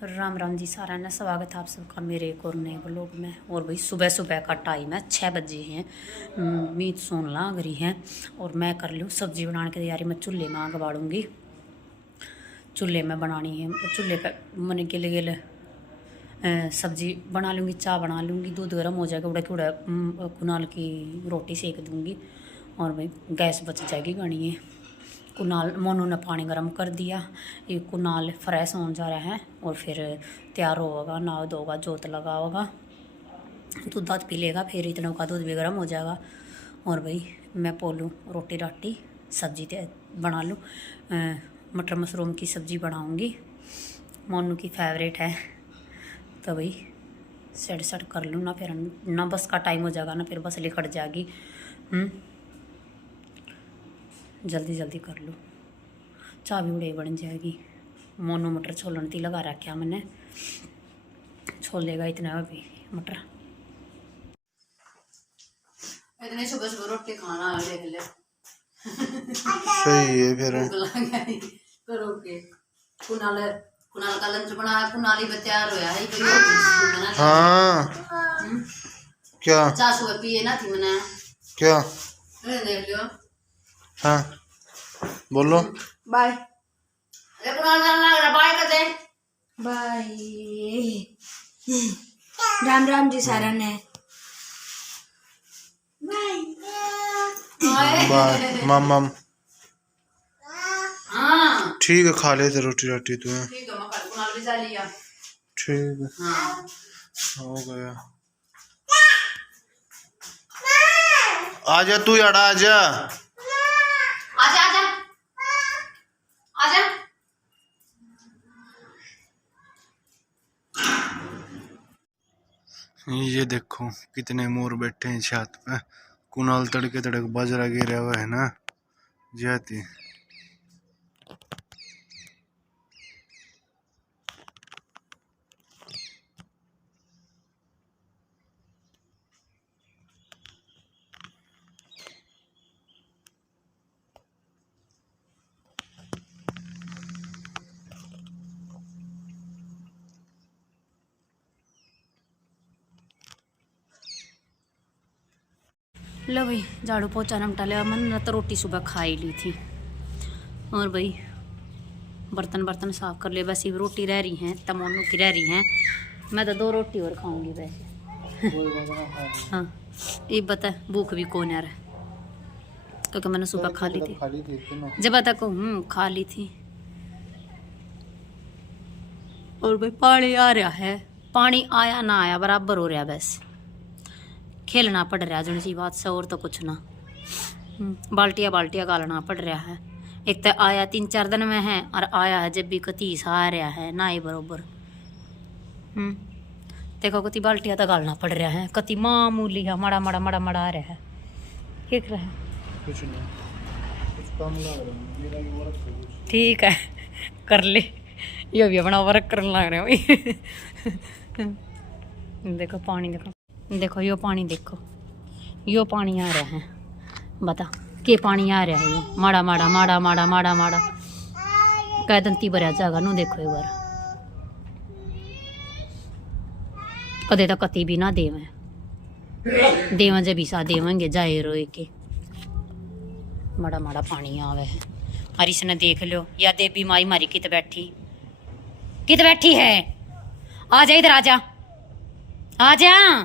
राम राम जी सारा ने स्वागत है आप सबका मेरे एक और नए ब्लॉग में। और भाई सुबह सुबह का टाइम है, 6 बजे हैं। मीत सोन लाग रही हैं और मैं कर लूँ सब्जी बनाने की तैयारी। मैं चूल्हे में आग बाड़ूंगी, चूल्हे में बनानी है। चूल्हे पे मैंने गिले गिले सब्जी बना लूँगी, चाय बना लूँगी, दूध गर्म हो जाएगा, उड़ा उड़ा कुनाल की रोटी सेक दूँगी और भाई गैस बच जाएगी घनी है। कुनाल मोनू ने पानी गर्म कर दिया, ये कुनाल फ्रेश होने जा रहा है और फिर तैयार होगा, नहा धोगा, जोत लगा होगा, दूध दाद पी लेगा, फिर इतना का दूध भी गर्म हो जाएगा। और भाई मैं पोलूँ रोटी राटी सब्जी बना लूँ, मटर मशरूम की सब्ज़ी बनाऊँगी, मोनू की फेवरेट है। तो भाई सेट सेट कर लूँ ना, फिर ना बस का टाइम हो जाएगा ना, फिर बस लिखट जाएगी। जल्दी जल्दी कर लूँ, चाय भी उड़े बन जाएगी। मोनू मटर छोलन ती लगा रखा मैंने, छोल देगा इतना अभी मटर। इतने सुबह सुबह रोटी खाना देख ले सही है फिर करोगे। कुनाल कुनाल का लंच बनाया, कुनाली में तैयार होया है। हाँ क्या चाय सुबह पिए ना थी मैंने, क्या देख लियो। हाँ बोलो बाय। बाय कर दे, बाय। राम राम जी सारा ने बाय मम हाँ ठीक है, खा लेते रोटी राटी तो है। ठीक है, मैं कल कुनाल भी जा लिया। ठीक है, हाँ हो गया। आजा तू याड़ा आजा आजा आजा आजा। ये देखो कितने मोर बैठे हैं छत पे। कुनाल तड़के तड़क बाजरा गिरा हुआ है ना जाती। लो भाई झाड़ू पोछा निपटा लिया। मैंने तो रोटी सुबह खा ही ली थी और भाई बर्तन बर्तन साफ कर लिए। वैसे भी रोटी रह रही हैं, तमोनू की रह रही हैं। मैं तो 2 रोटी और खाऊंगी वैसे हाँ ये बता भूख भी कौन यार, क्योंकि मैंने सुबह खा ली थी। जब तक खा ली थी। और भाई पानी आ रहा है, पानी आया ना आया बराबर हो रहा, बस खेलना पड़ रहा जो सी बात से, और तो कुछ ना। बाल्टिया बाल्टिया गालना पड़ रहा है। एक तो आया 3-4 दिन में है और आया है जब भी कती सा आ रहा है ना ही बरोबर। देखो कती बाल्टिया तो गालना पड़ रहा है, कती मामूली है मड़ा मड़ा मड़ा मड़ा आ रहा है। क्या कर रहा है? कुछ नहीं, कुछ काम लग रहा है मेरा भी वर्क है कुछ। ठीक है कर ले, ये भी अपना वर्क करने लग रहे हो। देखो पानी देखो, देखो यो पानी देखो, यो पानी आ रहा है। बता के पानी आ रहा है यो माड़ा माड़ा माड़ा माड़ा माड़ा माड़ा कैदंती भरया जागा नू। देखो एक बार कदे तो कती भी ना देवें, देवें जब सा देवेंगे जाए रोए के। माड़ा माड़ा पानी आवे है। हरीश ने देख लो या देवी माई मारी कित बैठी है। आ जा इधर, आजा आजा,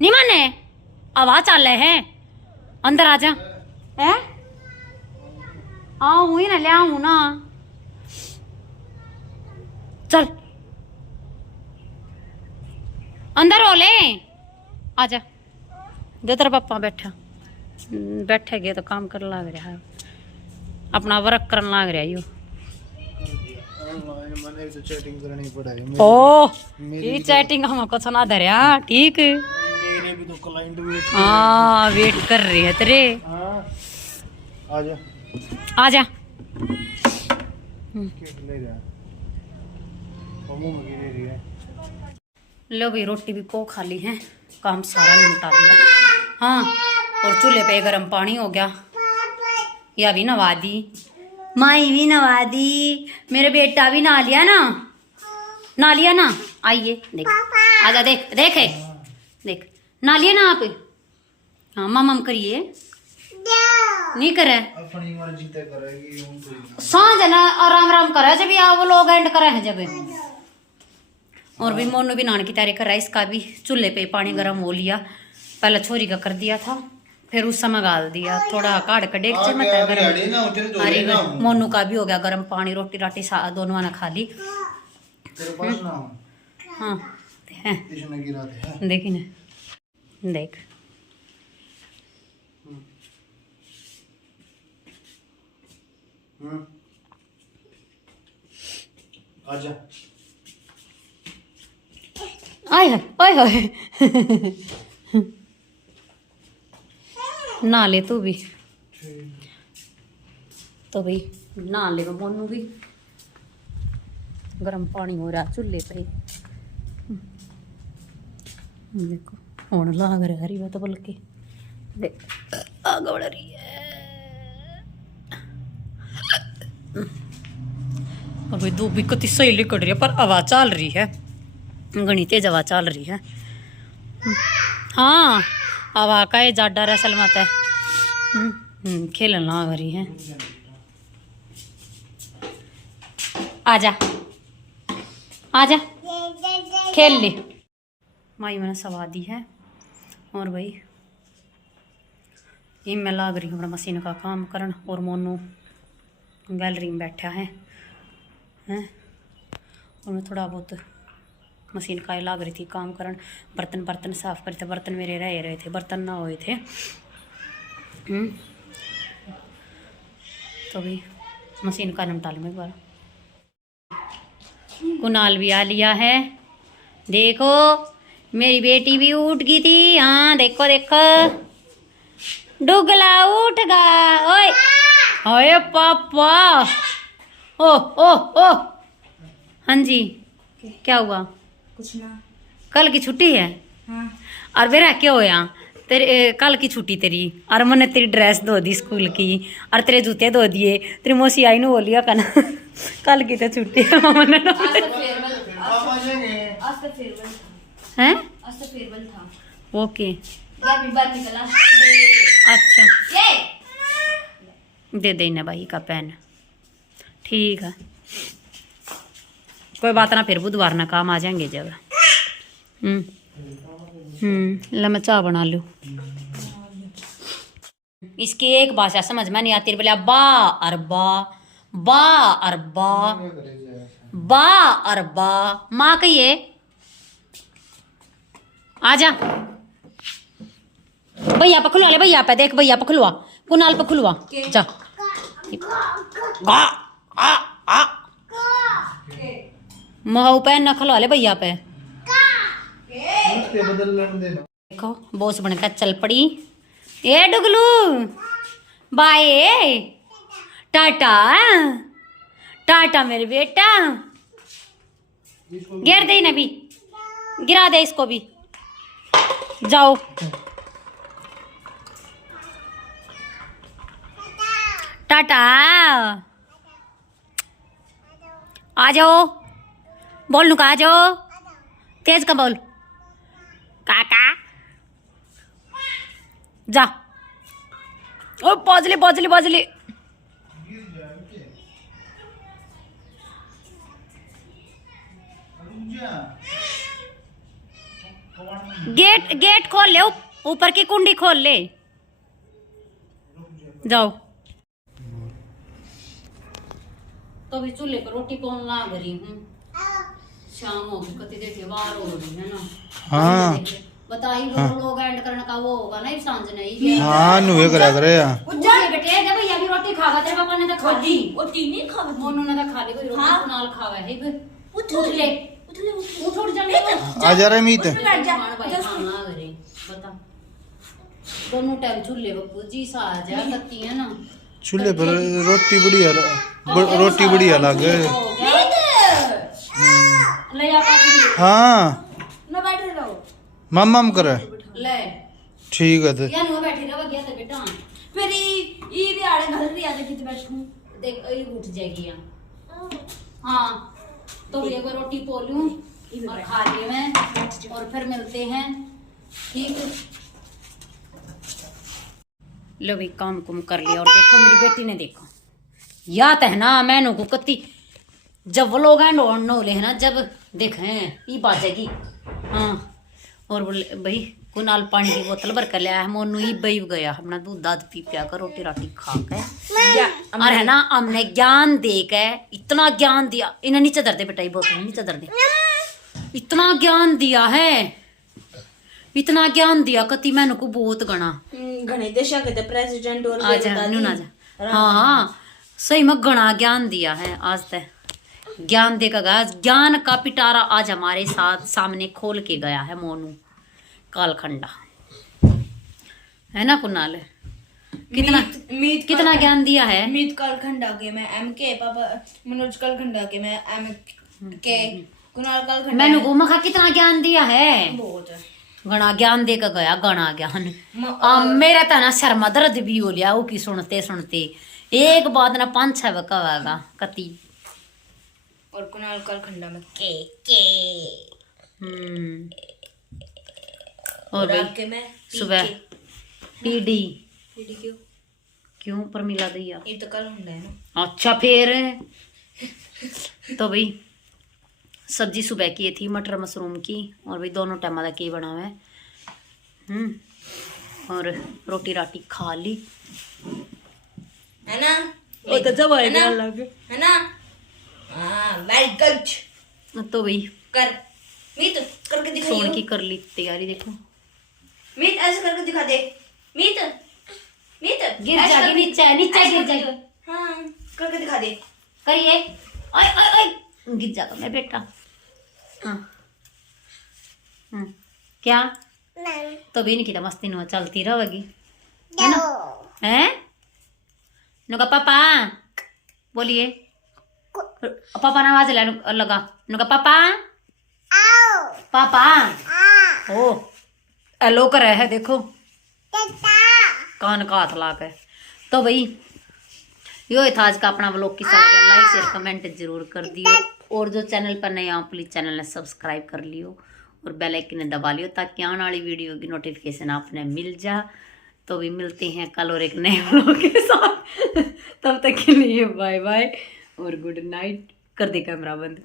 नहीं माने आवाज चल है, अंदर आजा। है आऊ ही ना ले आऊ ना, चल अंदर हो ले, आजा। जो तेरा पापा बैठा बैठे गए तो काम कर लग रहा है, अपना वर्क करने लग रहा है यो। मैंने तो चैटिंग करनी पड़ेगी। ओ ये चैटिंग हमको सुना दे रहा, ठीक मेरे भी तो क्लाइंट वेट हाँ वेट कर रहे हैं तेरे। आजा आजा ले जा में गिरी रही है। लो भाई रोटी भी पो खा ली है, काम सारा निपटा लिया। हाँ और चूल्हे पे गर्म पानी हो गया, या भी नवा दी, माई भी नवा दी, मेरा बेटा भी नहा लिया ना। ना लिया ना, आइए देख, आजा देख देख है, देख ना लिया ना आप। हाँ मम करिए, नहीं करे अपनी मर्जी तय करेगी। सांझ है ना, आराम आराम करे जब या वो लोग एंड करे हैं जब। और भी मोनू भी नहाने की तैयारी कर रहा है, इसका भी चूल्हे पे पानी गर्म हो लिया, पहले छोरी का कर दिया था, फिर उस समय गाल दिया थोड़ा काढ़ का डेग मत है गर्म। अरे मोनू का भी हो गया गर्म पानी, रोटी राटी दोनों ने खा ली। हाँ देखी ना, देख आजा आय हाय आय हाय नहा ले तू भी, तो भाई नहा ले मोनू भी, गर्म पानी हो रहा चूल्हे पे। देखो हुण लाग रहा हरी बात बोल के, देख आग बढ़ रही है। और भाई धूप भी कितनी सही लिकड़ रही है, पर हवा चल रही है, घनी तेज हवा चल रही है। हाँ हवा का ये जाडा रसल मत है, खेलन लाग रही है। आजा आजा खेल ले। माई मैंने सवा दी है, और भाई ये मैं लाग रही हूँ अपना मशीन का काम करन, और मोनू गैलरी में बैठा है हैं, और मैं थोड़ा बहुत मशीन का लाग रही थी काम करन। बर्तन साफ करे थे, बर्तन मेरे रह रहे थे, बर्तन ना हुए थे। तो भी मशीन का निपटा लूँ एक बार। कुणाल भी आ लिया है, देखो मेरी बेटी भी उठ गई थी। हाँ देखो देखो, डुगला उठ गया। ओए ओए पापा, ओ ओ ओ हाँ जी क्या हुआ? कुछ ना। कल की छुट्टी है? हाँ। और मेरा क्या होया तेरे कल की छुट्टी तेरी, और मैंने तेरी ड्रेस धो दी स्कूल की, और तेरे जूते धो दिए। तेरी मौसी आई नु बोलिया कल कल की तो छुट्टी है मैंने हैं। ओके अच्छा दे देना भाई का पेन, ठीक है कोई बात ना, फिर बुधवार ना काम आ जाएंगे जब। ले मैं चाय बना लूँ। इसकी एक भाषा समझ में नहीं आती, बोले बा और बा, बा और बा, बा और बा। माँ कहिए आजा, भैया पे खुलवा ले, भैया पे देख, भैया पे खुलवा, कुणाल पे खुलवा जा। महू पे न खुलवा ले भैया पे। देखो बॉस बनकर चल पड़ी। ए डुगलू बाय, टाटा टाटा मेरे बेटा। गिर दे ना भी, गिरा दे इसको भी, जाओ। टाटा आ जाओ, बोल नु आ जाओ, तेज का बोल, काका जा। ओ पौजली पौजली पौजली, गेट गेट खोल ले, ऊपर की कुंडी खोल ले, जाओ। तो भी चूल्हे पर रोटी कौन ला रही हूँ, शाम हो गई, कति देर बाहर हो रही है ना। हाँ बताई वो लोग एंड करने का वो होगा ना, सांझ नहीं। हाँ नुए करा करे या बेटे जब भैया भी रोटी खावा, तेरे पापा ने तो खा ली, वो तीन ही खावा, मोनू ने तो खा ली, कोई रोटी कुणाल खावा है। उठ ले उठ उठ जा, आ जा रहा मीत। बता दोनों टाइम चूल्हे बप्पू जी सा आ जा सकती है ना, चूल्हे पर रोटी बढ़िया, रोटी बढ़िया लगे। हाँ मम करे ले ठीक है तो या नो बैठी रह गया तो बेटा, फिर ये भी आड़े घर भी आ जाके बैठूं, देख ये उठ जाएगी। हां तो एक बार रोटी पोलूं और खा लिए मैं, और फिर मिलते हैं। ठीक, लो भी काम कुम कर लिया। और देखो मेरी बेटी ने, देखो याद है ना मैनू को कत्ती, जब वो लोग नोले है ना, जब देखें ये बाजेगी। हाँ, और बोले भाई कुनाल पानी की बोतल भर कर लिया है, मोनू ही बही गया अपना दूध दाद पी पिया कर, रोटी राटी खा के। और है ना, हमने ज्ञान दे के इतना ज्ञान दिया, इन्हें नीचे दर दे बेटा, ये बोतल नीचे दर दे। इतना ज्ञान दिया है, इतना ज्ञान दिया कति मैंने को बहुत गणा। घने देशा के प्रेसिडेंट और आजा नून आजा। हाँ सही में गणा ज्ञान दिया है आज तक। ज्ञान देकर गया, ज्ञान का पिटारा आज हमारे साथ सामने खोल के गया है मोनू कालखंडा, है ना कुनाल? कितना मीत कितना ज्ञान दिया है। मीत कालखंडा के मैं MK, पापा मनोज कालखंडा के मैं MK, कुणाल कालखंडा मैंने घूमा खा कितना ज्ञान दिया है, बहुत है। गणा ज्ञान देकर गया, गणा ज्ञान। मेरा तो ना शर्मा दर्द भी हो लिया वो की सुनते सुनते, एक बात ना 5-6 बकावागा कति। और कुणाल कालखंडा में के और भाई के मैं सुबह पीडी क्यों क्यों पर मिला दिया। ये तो कालखंडा है ना। अच्छा फिर तो भाई सब्जी सुबह की थी मटर मशरूम की, और भाई दोनों टाइम का की बना हुआ है। और रोटी राटी खा ली, है ना? वो तो जब है ना? है ना? हाँ वेरी गुड। तो भाई कर मीत करके दिखाइए। सोने की कर ली तैयारी, देखो मीत ऐसे करके दिखा दे। मीत मीत गिर जाएगी नीचे, नीचे गिर जाएगी। हाँ करके दिखा दे। करिए, ओए ओए ओए गिर जाएगा मेरा बेटा। हाँ क्या तो भी नहीं किया मस्ती नो चलती रहेगी, है ना? हैं नुका पापा बोलिए, पापा ने आवाज लगा, नुका पापा पापा ओ एलो कर है, देखो कान का हाथ ला के। तो भाई यो था आज का अपना व्लॉग, किसा लगा लाइक शेयर कमेंट जरूर कर दियो, और जो चैनल पर नए आओ प्लीज चैनल ने सब्सक्राइब कर लियो और बेल आइकन ने दबा लियो ताकि आने वाली वीडियो की नोटिफिकेशन आपने मिल जा। तो भी मिलते हैं कल और एक नए व्लॉग के साथ, तब तक के लिए बाय बाय और गुड नाइट। कर दे कैमरा बंद।